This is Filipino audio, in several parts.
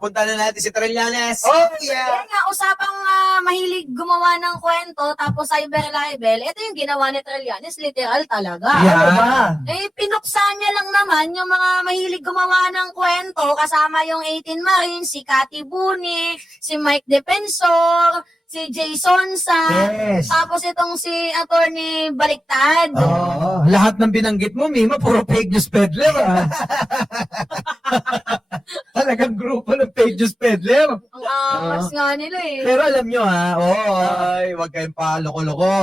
Punta na natin si Trillanes. Oh, yeah. Kaya nga, usapang mahilig gumawa ng kwento, tapos cyber libel, ito yung ginawa ni Trillanes, literal talaga. Yeah. Ano ba? Pinuksa niya lang naman yung mga mahilig gumawa ng kwento, kasama yung 18 Marines, si Cathy Buni, si Mike Defensor, si Jason Sa, Yes. tapos itong si Attorney Baliktad. Oh, lahat ng binanggit mo, Mima, puro fake news peddler. Talagang grupo ng fake news peddler. Ang angas nga nila eh. Pero alam nyo huwag kayong paloko-loko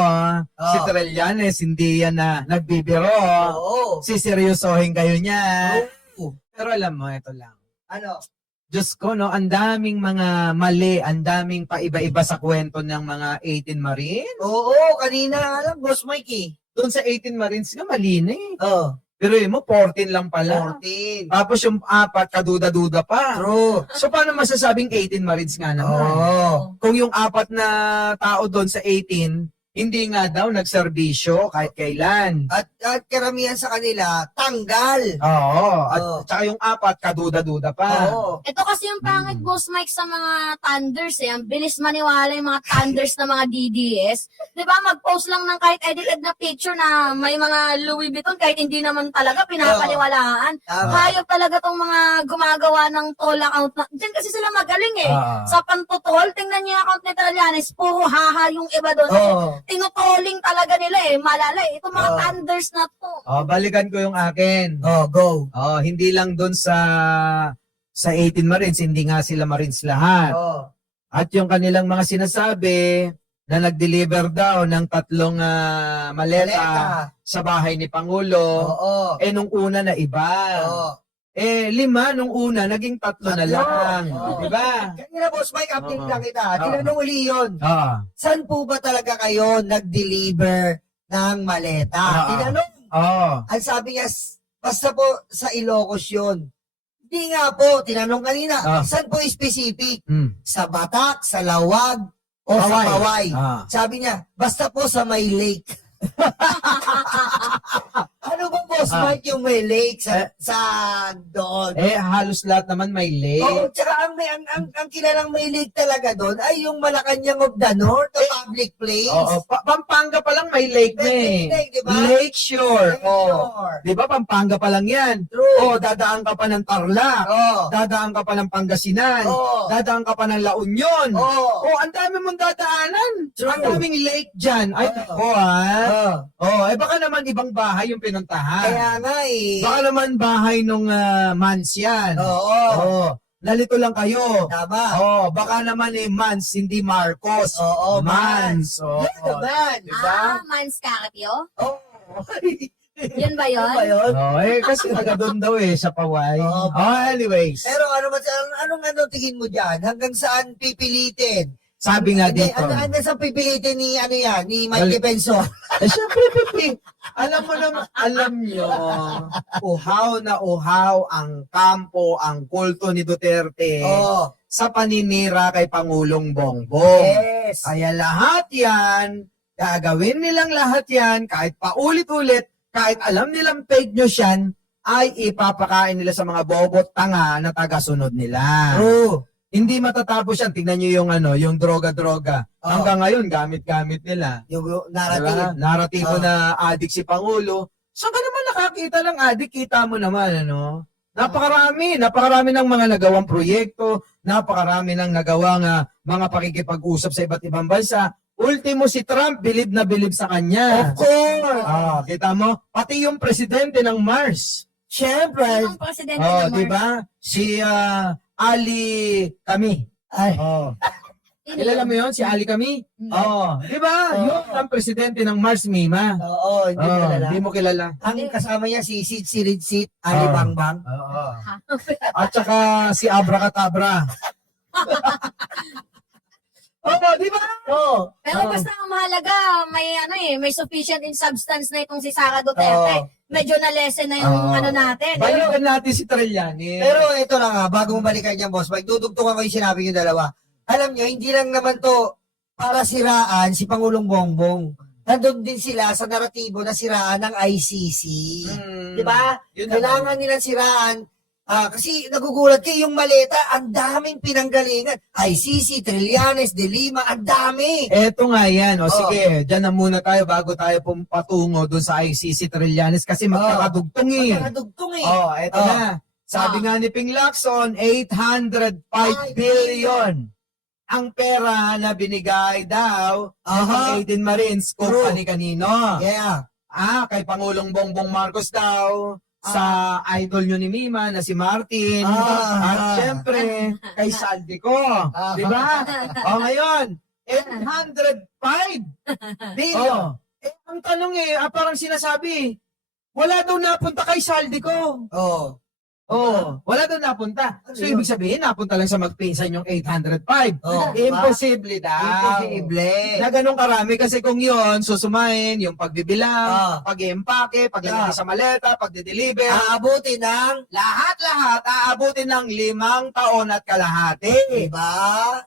Si Trillanes, hindi yan na nagbibiro. Oo. Siseryosohin kayo niya. Oo. Pero alam mo, ito lang. Ano? Diyos ko, no, ang daming mga mali, ang daming paiba-iba sa kwento ng mga 18 Marines. Oo, kanina alam, Boss Mikey. Doon sa 18 Marines nga, mali na eh. Oh, Pero yun mo, 14 lang pala. 14. Tapos yung 4, kaduda-duda pa. True. So, paano masasabing 18 Marines nga naman? Oo. Kung yung 4 na tao doon sa 18, hindi nga daw nagserbisyo kahit kailan. At karamihan sa kanila, tanggal. Oo. At Oo. saka yung 4, kaduda-duda pa. Oo. Ito kasi yung pangit, Boss Mike, sa mga Thunders eh. Ang bilis maniwala yung mga Thunders na mga DDS. Di ba, mag-post lang ng kahit edited na picture na may mga Louis Vuitton kahit hindi naman talaga pinapaniwalaan. Tama. Hayop talaga tong mga gumagawa ng toll account. Diyan kasi sila magaling eh. Ah. Sa pantutol, tingnan niyo yung account ni Trillanes, puro haha yung iba doon. Oo. Tinutoling talaga nila eh. Malala eh. Itong mga Oo. Thunders na to. Balikan ko yung akin. Oh, go. Hindi lang doon sa 18 Marines, hindi nga sila Marines lahat. Oh. At yung kanilang mga sinasabi na nag-deliver daw ng 3 maleta sa bahay ni Pangulo, Oo. nung una na iba. Oo. 5 nung una, naging 3 na lang. Oo. Diba? Kanina, Boss Mike, update Oo. lang kita. Oo. Tinanong uli yun. Saan po ba talaga kayo nag-deliver ng maleta? Oo. Tinanong. Ang sabi niya, basta po sa Ilocos yun. Hindi nga po, tinanong kanina, saan po specific? Sa Batak, sa Lawag, o sa Paway? Sabi niya, basta po sa may lake. Ano ba, Boss Mike, yung may lake sa doon? Halos lahat naman may lake. Oo, tsaka ang kilalang may lake talaga doon ay yung Malacanang of the North, a public place. Pampanga pa lang may lake na eh. Lake, diba? Lake Shore. Sure. Di ba, Pampanga pa lang yan. True. Dadaan ka pa ng Tarlac. Oo. Dadaan ka pa ng Pangasinan. Oo. Dadaan ka pa ng La Union. Oo. Ang dami mong dadaanan. True. Ang daming lake dyan. Ay, Oo. baka naman ibang bahay yung pinuntahan. Kaya nga eh. Baka naman bahay nung Mans yan. Oo. Nalito lang kayo. Tama. Baka naman Mans, hindi Marcos. Oo, Mans. Yan naman. Diba? Mans Kakatyo? Oo. Yun ba yun? Ano ba yun? Kasi taga doon daw sa Paway. Oo. Anyways. Pero anong tingin mo dyan? Hanggang saan pipilitin? Sabi nga Hindi, dito. ano sa pipilitin ni ni Mike Defensor? Siyempre, Pipi. Alam mo naman, alam nyo, uhaw na uhaw ang kampo, ang kulto ni Duterte sa paninira kay Pangulong Bongbong. Yes. Kaya lahat yan, gagawin nilang lahat yan, kahit paulit-ulit, kahit alam nilang fake news yan, ay ipapakain nila sa mga bobot tanga na tagasunod nila. True. Hindi matatapos yan. Tingnan nyo yung droga-droga. Hanggang ngayon, gamit-gamit nila. Yung narrative. Diba? Naratibo na adik si Pangulo. Saan ka naman nakakita ng adik? Kita mo naman, ano? Napakarami ng mga nagawang proyekto, napakarami ng nagawang mga pakikipag-usap sa iba't ibang bansa. Ultimo si Trump, bilib na bilib sa kanya. Of course. Kita mo? Pati yung presidente ng Mars. Siyempre. Yung presidente ng Mars. Diba? Si Ali Kami. Ay. Kilala mo yun? Si Ali Kami? Diba? Yun ang presidente ng Mars, Mima. Oo, hindi mo kilala. Hindi mo kilala. Ang kasama niya si Sid, Ali Bangbang. At saka si Abracadabra. Di ba? Pero basta ang mahalaga, may sufficient in substance na itong si Sara Duterte. Medyo na-lessen na yung natin. Balikan natin si Trillanes. Pero ito na nga, bago mo balikan niyan, Boss Mike, dudugtungan ko yung sinabi yung dalawa. Alam niyo, hindi lang naman to para siraan si Pangulong Bongbong. Nandun din sila sa naratibo na siraan ng ICC. Di ba? Kailangan nilang siraan Kasi nagugulat kayo, yung maleta, ang daming pinanggalingan. ICC, Trillanes, De Lima, ang dami. Eto nga yan. O Oh. sige, dyan na muna tayo bago tayo patungo dun sa ICC Trillanes kasi magkakadugtong eh. Magkakadugtong eh. Oh, eto Oh. na. Sabi nga ni Ping Lacson, 805 billion ang pera na binigay daw ng Aiden Marines Company kanino. Yeah. Kay Pangulong Bongbong Marcos daw, sa idol nyo ni Mima na si Martin, at syempre, kay Saldico. Di ba? O ngayon, 805 billion. Ang tanong parang sinasabi, wala daw napunta kay Saldico. Wala daw napunta. So, ibig sabihin, napunta lang sa magpinsan yung 805. Imposible daw. Imposible. Na ganun karami kasi kung yun, susumahin, yung pagbibilang, pag-empake, paglalagay sa maleta, pagde-deliver. Aabuti ng Lahat-lahat, aabutin ng 5 taon at kalahati. diba?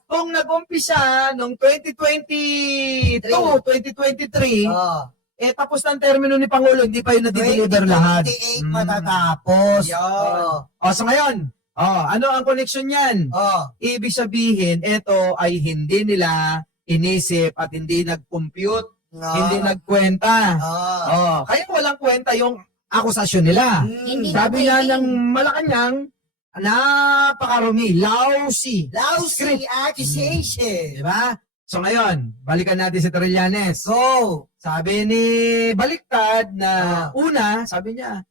Kung nag-umpisa noong 2022, 2023, tapos na ang termino ni Pangulo, hindi pa yun na-deliver lahat. 28 matatapos. Yun. So ngayon, ano ang connection niyan? Ibig sabihin, ito ay hindi nila inisip at hindi nag-compute, hindi nagkwenta. Kaya walang kwenta yung akusasyon nila. Hindi Sabi na nga pwedeng- ng Malacanang, napakarumi, lousy. Lousy accusation. Diba? So ngayon, balikan natin si Trillanes. Go! Sabi ni Baliktad na una, sabi niya,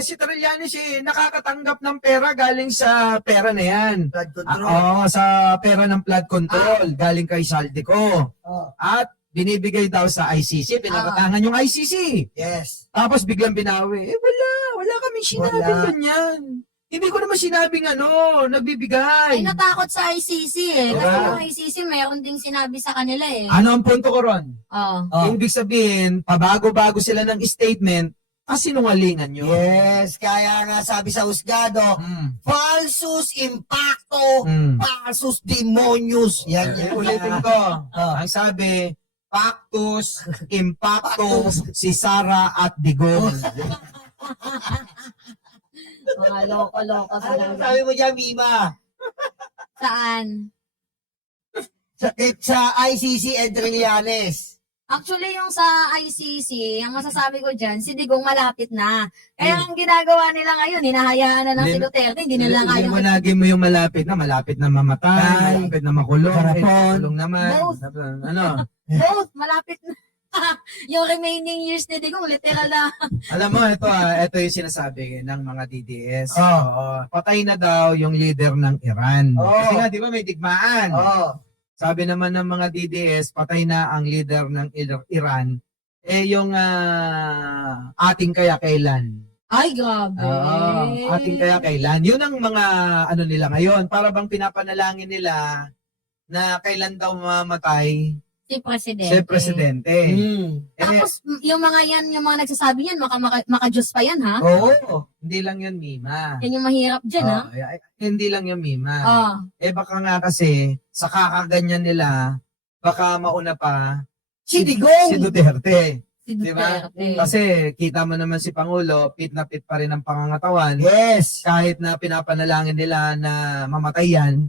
si Trillanes nakakatanggap ng pera galing sa pera na yan. Blood control. Sa pera ng flood control, galing kay Saldico. At binibigay daw sa ICC, pinatatangan yung ICC. Yes. Tapos biglang binawi, wala kaming sinabing ganyan. Hindi ko naman sinabing nagbibigay. Ay, natakot sa ICC eh. Kasi Diba? yung ICC, mayroon ding sinabi sa kanila eh. Ano ang punto ko ron? Oo. Ibig sabihin, pabago-bago sila ng statement, sinungalingan nyo. Yes, kaya nga sabi sa husgado, falsus impacto, falsus demonius. Yan, Ulitin ko. Ang sabi, Pactus, Impactus, si Sara at Digong. Mga loko-loko Ano talaga. sabi mo dyan, Mima? Saan? Sa ICC and Trillanes. Actually, yung sa ICC, ang masasabi ko dyan, si Digong malapit na. Kaya ang ginagawa nila ngayon, hinahayaan na lang si Duterte, hindi nila Hindi kayang... mo lagi mo yung malapit na mamatay, malapit na makulong, makulong naman. Both. Both, malapit na. Yung remaining years ni Digong, literal na. Alam mo, ito yung sinasabi ng mga DDS. Patay na daw yung leader ng Iran. Kasi nga, di ba may digmaan? Sabi naman ng mga DDS, patay na ang leader ng Iran. Yung ating kaya kailan? Ay, grabe. Ating kaya kailan? Yun ang mga nila ngayon. Para bang pinapanalangin nila na kailan daw mamatay Si Presidente. si Presidente. Tapos, yung mga yan, yung mga nagsasabi yan, maka-Diyos pa yan, ha? Hindi lang yun, Mima. Yan yung mahirap dyan, ha? Hindi lang yun, Mima. Baka nga kasi, sa kakaganyan nila, baka mauna pa Si Digong! si Duterte. Si Diba? Duterte. Kasi kita mo naman si Pangulo, fit na fit pa rin ang pangangatawan. Yes! Kahit na pinapanalangin nila na mamatay yan,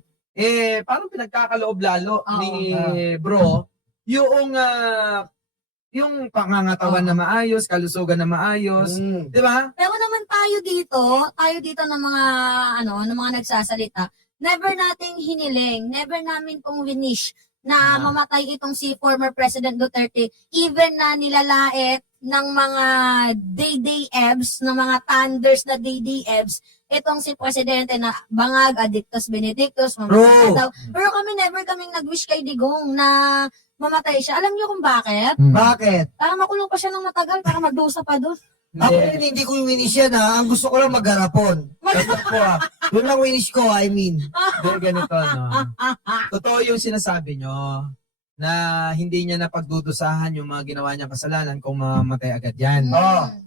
parang pinagkakaloob lalo ni bro, yung pangangatawan na maayos, kalusugan na maayos, di ba? Pero naman tayo dito ng mga, ng mga nagsasalita, never nating hiniling, never namin pong winish na mamatay itong si former President Duterte, even na nilalait ng mga day EBs, ng mga thunders na day EBs, itong si Presidente na bangag, adictus benedictus, mamatay daw. Pero never kaming nag-wish kay Digong na mamatay siya. Alam niyo kung bakit? Bakit? Para makulong pa siya ng matagal, para magdusa pa doon. Ako rin, hindi ko winish yan ha. Ang gusto ko lang magharapon. Yun lang winish ko, I mean. Hindi, ganito, no? Totoo yung sinasabi nyo na hindi niya napagdudusahan yung mga ginawa niyang kasalanan kung mamatay agad yan.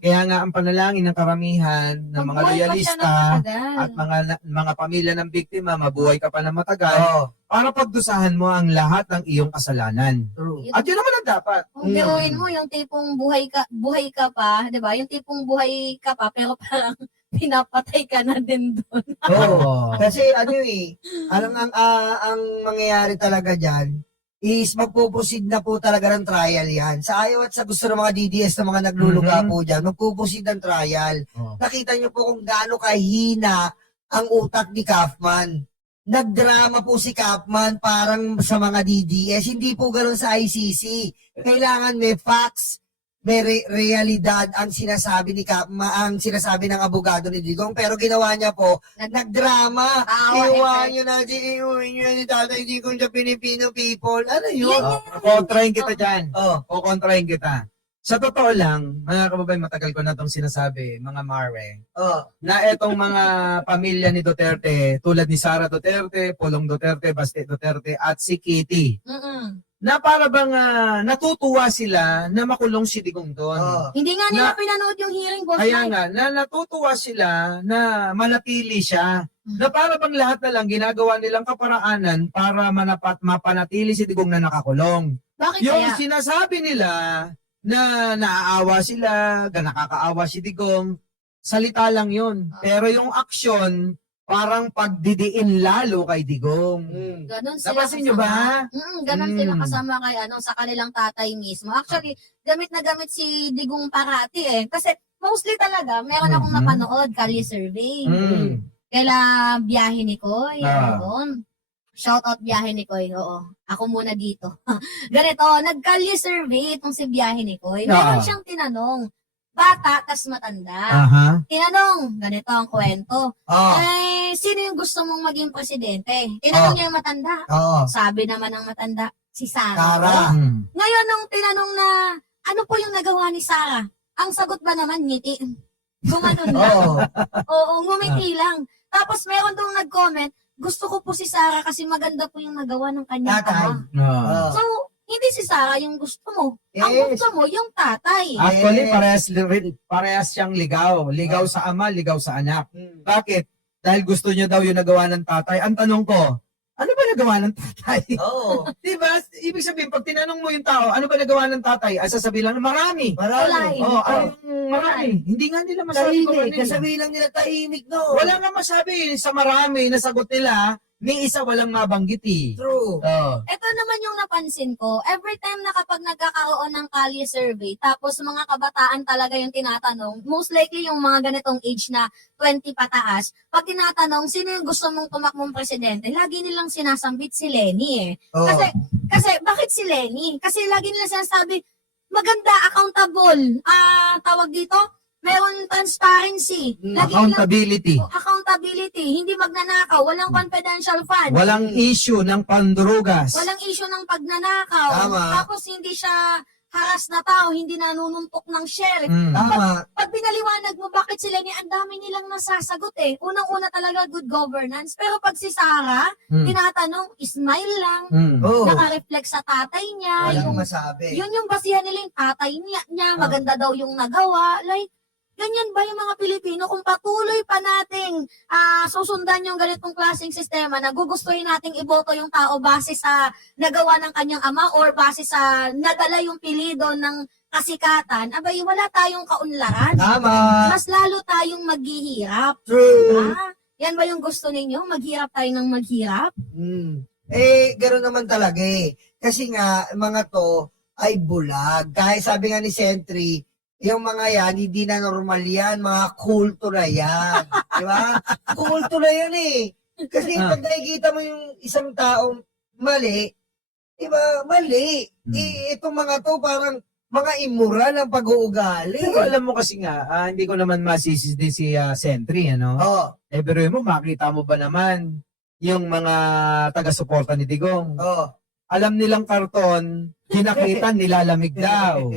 Kaya nga ang panalangin ng karamihan ng mga Mabuhay pa siya ng loyalista matagal. at mga pamilya ng biktima, mabuhay ka pa ng matagal para pagdusahan mo ang lahat ng iyong kasalanan. At yun naman ang dapat. Kung biruin mo yung tipong buhay ka pa, 'di ba? Yung tipong buhay ka pa pero parang pinapatay ka na din doon. Oo. Kasi ano ang mangyayari talaga dyan is magpuproceed na po talaga ng trial yan. Sa ayaw at sa gusto ng mga DDS na mga nagluluga po dyan, magpuproceed ng trial. Oh. Nakita niyo po kung gaano kahina ang utak ni Kaufman. Nagdrama po si Kaufman parang sa mga DDS. Hindi po ganoon sa ICC. Kailangan may facts, may realidad ang sinasabi ni Kaufman, ang sinasabi ng abogado ni Digong. Pero ginawa niya po, nagdrama. Iwan niyo na, iuwi niyo ni Tatay Digong sa Filipino people. Ano yun? Kontrahin kita dyan. Oh. O kontrahin kita. Sa totoo lang, mga kababayan, matagal ko na itong sinasabi, mga Mare, Oh. na itong mga pamilya ni Duterte, tulad ni Sara Duterte, Pulong Duterte, Baste Duterte, at si Kitty, na para bang natutuwa sila na makulong si Digong doon. Oh. Hindi nga nila pinanood yung hearing, Boss Kaya Mike. nga, na natutuwa sila na manatili siya. Na para bang lahat na lang ginagawa nilang kaparaanan para mapanatili si Digong na nakakulong. Bakit Yung kaya? sinasabi nila na naaawa sila, na nakakaawa si Digong, salita lang yun. Pero yung aksyon, parang pagdidiin lalo kay Digong. Ganon sila Napansin nyo ba? Ganon sila Mm. kasama kay sa kanilang tatay mismo. Actually, gamit na gamit si Digong parati eh. Kasi mostly talaga, meron akong Mhm. napanood, Kali survey. Kaila biyahe ni Koy. Yun. Shout out biyahe ni Koy. Oo. Ako muna dito. Ganito, nag-Kali survey itong si biyahe ni Koy. Meron siyang tinanong, bata tas matanda. Aha. Tinanong, ganito ang kwento. Oh. Sino yung gusto mong maging presidente? Tinanong niya yung matanda. Oh. Sabi naman ng matanda, si Sarah. Sarah. Ngayon, nung tinanong na, ano po yung nagawa ni Sarah? Ang sagot ba naman, ngiti? Gumanon lang. Oh. Oo, ngumiti lang. Tapos meron doon nag-comment, gusto ko po si Sarah kasi maganda po yung nagawa ng kanyang Tatay. ama. Oh. So, hindi si Sarah yung gusto mo. Ang Yes. gusto mo, yung tatay. Actually, parehas siyang ligaw. Ligaw sa ama, ligaw sa anak. Bakit? Dahil gusto niya daw yung nagawa ng tatay. Ang tanong ko, ano ba nagawa ng tatay? Oh. Diba? Ibig sabihin, pag tinanong mo yung tao, ano ba nagawa ng tatay? Ang sasabihin lang, marami. Marami. Oh, marami. Hindi nga nila masabi kung ano Tahimik. yun. Kasabihin lang nila tahimik, no? Wala nga masabi. Sa marami na sagot nila, may isa walang mabanggit eh. True. Oh. Ito naman yung napansin ko, every time na kapag nagkakaroon ng Kali survey, tapos mga kabataan talaga yung tinatanong, most likely yung mga ganitong age na 20 pataas, pag tinatanong, sino yung gusto mong tumakbong presidente, lagi nilang sinasambit si Lenny eh. Oh. Kasi bakit si Lenny? Kasi lagi nila sinasabi, maganda, accountable, tawag dito, meron transparency. Lagi nilang Accountability. accountability, hindi magnanakaw, walang confidential fund. Walang issue ng pandrugas. Walang issue ng pagnanakaw. Tama. Tapos hindi siya haras na tao, hindi nanununtok ng share. Tama. Pag binaliwanag mo bakit sila niya, ang dami nilang nasasagot eh. Unang-una talaga good governance. Pero pag si Sarah, tinatanong, smile lang, Oh. naka-reflect sa tatay niya. Walang Yung, masabi. yun yung basihan nila yung tatay niya, maganda daw yung nagawa. Like, ganyan ba yung mga Pilipino? Kung patuloy pa nating susundan yung ganitong klaseng sistema na gugustuhin nating iboto yung tao base sa nagawa ng kanyang ama or base sa nadala yung pilido ng kasikatan, abay wala tayong kaunlaran. Tama. Mas lalo tayong maghihirap. True. Yan ba yung gusto ninyo? Maghirap tayo ng maghirap? Gano'n naman talaga eh. Kasi nga, mga to ay bulag. Kahit sabi nga ni Sentry, yung mga yan, hindi na normal yan, mga kulto na yan. Di ba? Kulto na yan eh. Kasi pag nakikita mo yung isang taong mali, di ba, mali. Itong mga to parang mga immoral ang pag-uugali. Pero alam mo kasi nga, hindi ko naman masisi din si Sentry, ano? Oo. Pero mo, makita mo ba naman yung mga taga-suporta ni Digong? Oo. Alam nilang karton, hinakita, nilalamig daw.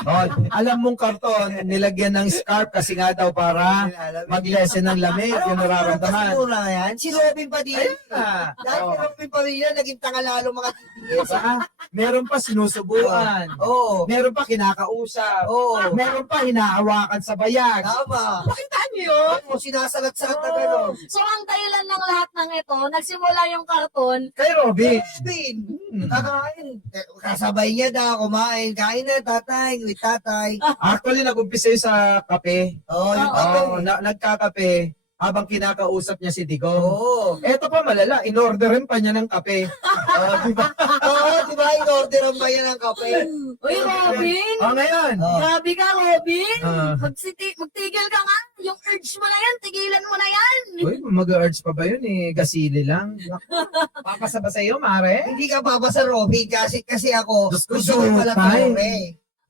Oh, alam mong karton, nilagyan ng scarf kasi nga daw para mag-lessen ng lamig, yung nararamdaman. Ano na yan? Si Robin Padilla. Ah, Dahil si oh. Robin Padilla, naging tangalalo mga TPS. Diba? Meron pa sinusubuan. Oo. Meron pa kinakausap. Oo. Meron pa hinahawakan sa bayag. Tama. Makita niyo yun? Oo, sinasalat-salat na gano'n. So ang dahilan ng lahat ng ito, nagsimula yung karton, Kay Robin. Robin, Hmm. kakain. Kasabi kasabay niya na kumain. Kain na, tatay, with tatay. Actually, nag-umpisa yun sa kape. Oo, yung Oo, kape. nagkakape habang kinakausap niya si Digong. Oo. Eto pa malala, in-orderin pa niya ng kape. Diba? Oo, di ba? In-order ba yan ng kape? Uy, Robin! Ngayon. Oo. Grabe ka, Robin! Ah. Magtigil ka nga! Yung urge mo na yan, tigilan mo na yan! Uy, mag-urge pa ba yun eh? Gasili lang. Papasa ba sa'yo, Mare? Hindi ka babasa, Robin, kasi ako, Diyos ko, gusto ko pala jutay. kape.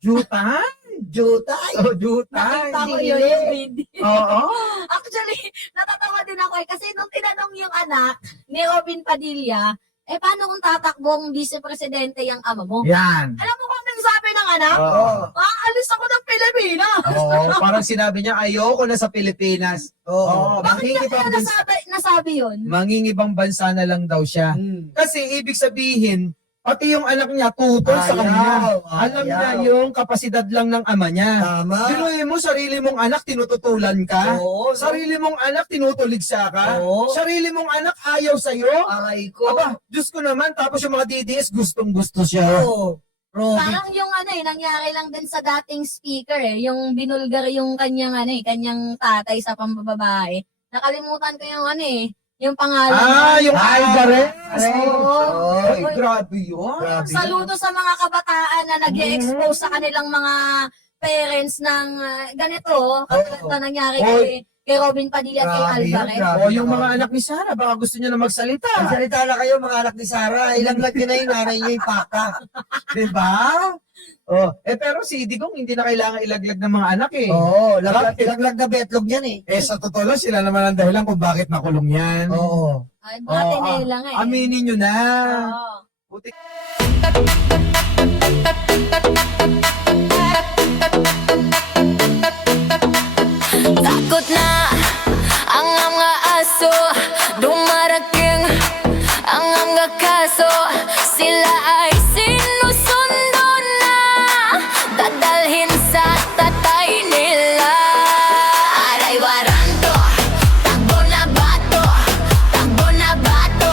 Jutay? Jutay. Oh, jutay. Nakita ko Hindi. yun yung video. Oo. Actually, natatawa din ako kasi nung tinanong yung anak ni Robin Padilla, paano kung tatakbong vice-presidente yung ama mo? Yan. Alam mo kung ano sabi ng anak? Oo. Aalis ako ng Pilipinas! Oo, parang sinabi niya, ayoko na sa Pilipinas. Oo, Bakit niya kaya nasabi yun? mangingibang bansa na lang daw siya. Hmm. Kasi ibig sabihin, pati yung anak niya tutol sa kanya. Alam niya yung kapasidad lang ng ama niya. Tama. Biruin mo, sarili mong anak, tinututulan ka. Oo. Sarili mong anak, tinutuligsa ka. Oo. Sarili mong anak, ayaw sa'yo. Aray ko. Aba, Diyos ko naman, tapos yung mga DDS, gustong-gusto siya. Oo. Robin. Parang yung nangyari lang din sa dating speaker yung binulgar yung kanyang kanyang tatay sa pambababae. Nakalimutan ko yung yung pangalan. Yung Alvarez. Oo. Ay, grabe yun. Grabe. Saludo sa mga kabataan na nag-expose sa kanilang mga parents ng ganito, katulad na nangyari kay Robin Padilla at kay Grabe yun, Alvarez. grabe. O yung mga anak ni Sarah, baka gusto niya na magsalita. Magsalita na kayo, mga anak ni Sarah. Ilaglag niyo na yung nanay niyo yung paka. Diba? Pero si Digong hindi na kailangan ilaglag ng mga anak eh. Oo, laglag na betlog yan eh. Sa totoo lang, sila naman ang dahilan kung bakit nakulong yan. Oo. Ay, baka tinay lang Aminin nyo na. Oo. Puti- Takot na ang mga aso, dumarating ang mga kaso. Sila ay sinusundo na, dadalhin sa tatay nila. Aray waranto, takbo na bato, takbo na bato,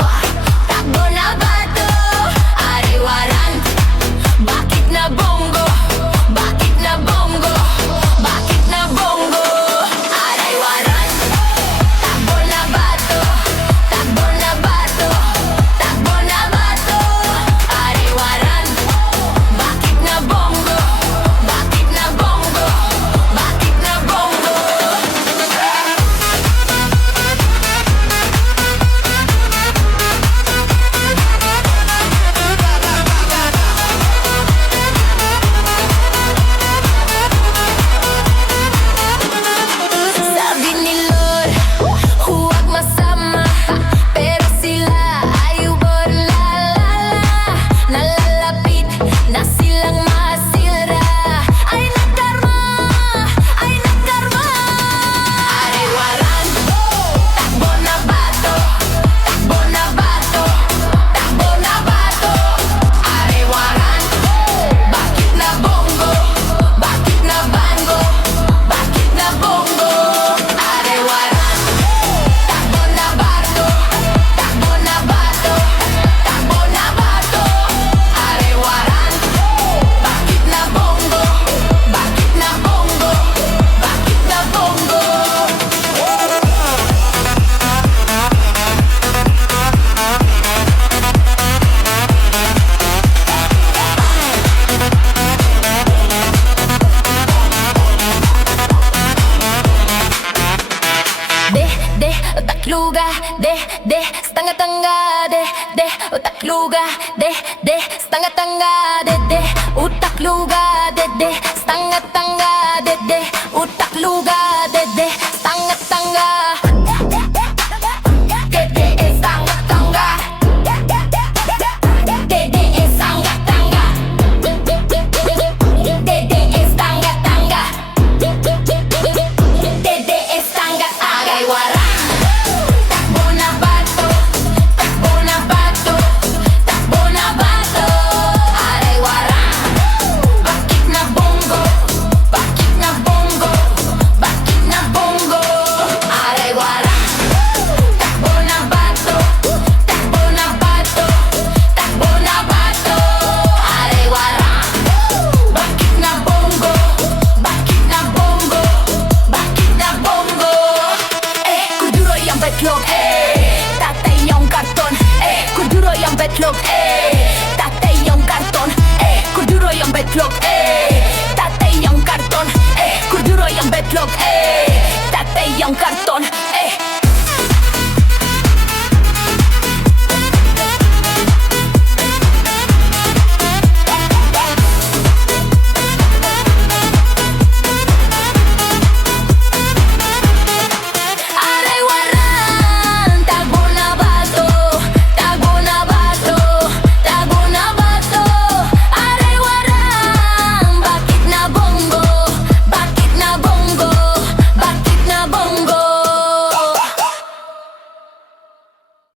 takbo na bato. Aray waranto, bakit na bongo, bakit na bongo, bakit na bongo. Aray waranto, takbo na bato, takbo na bato, takbo na bato. Aray waranto, bakit na bongo, bakit na bongo, bakit na bongo. Sabi ni Lord, huwag masama, pero sila ay nalalapit na silang masira. Ay nagkarma, ay nagkarma. Aray waranto, takbo na bato, takbo na bato, takbo na bato. Aray waranto, bakit na bongo, bakit na bango, bakit na bongo. Aray waranto, takbo na bato, takbo na bato, takbo na bato. Aray waranto, bakit na bongo, bakit na bongo, bakit na bongo. Utakluga, stanga-tanga, utakluga, stanga-tanga, utakluga, stanga-tanga, utakluga.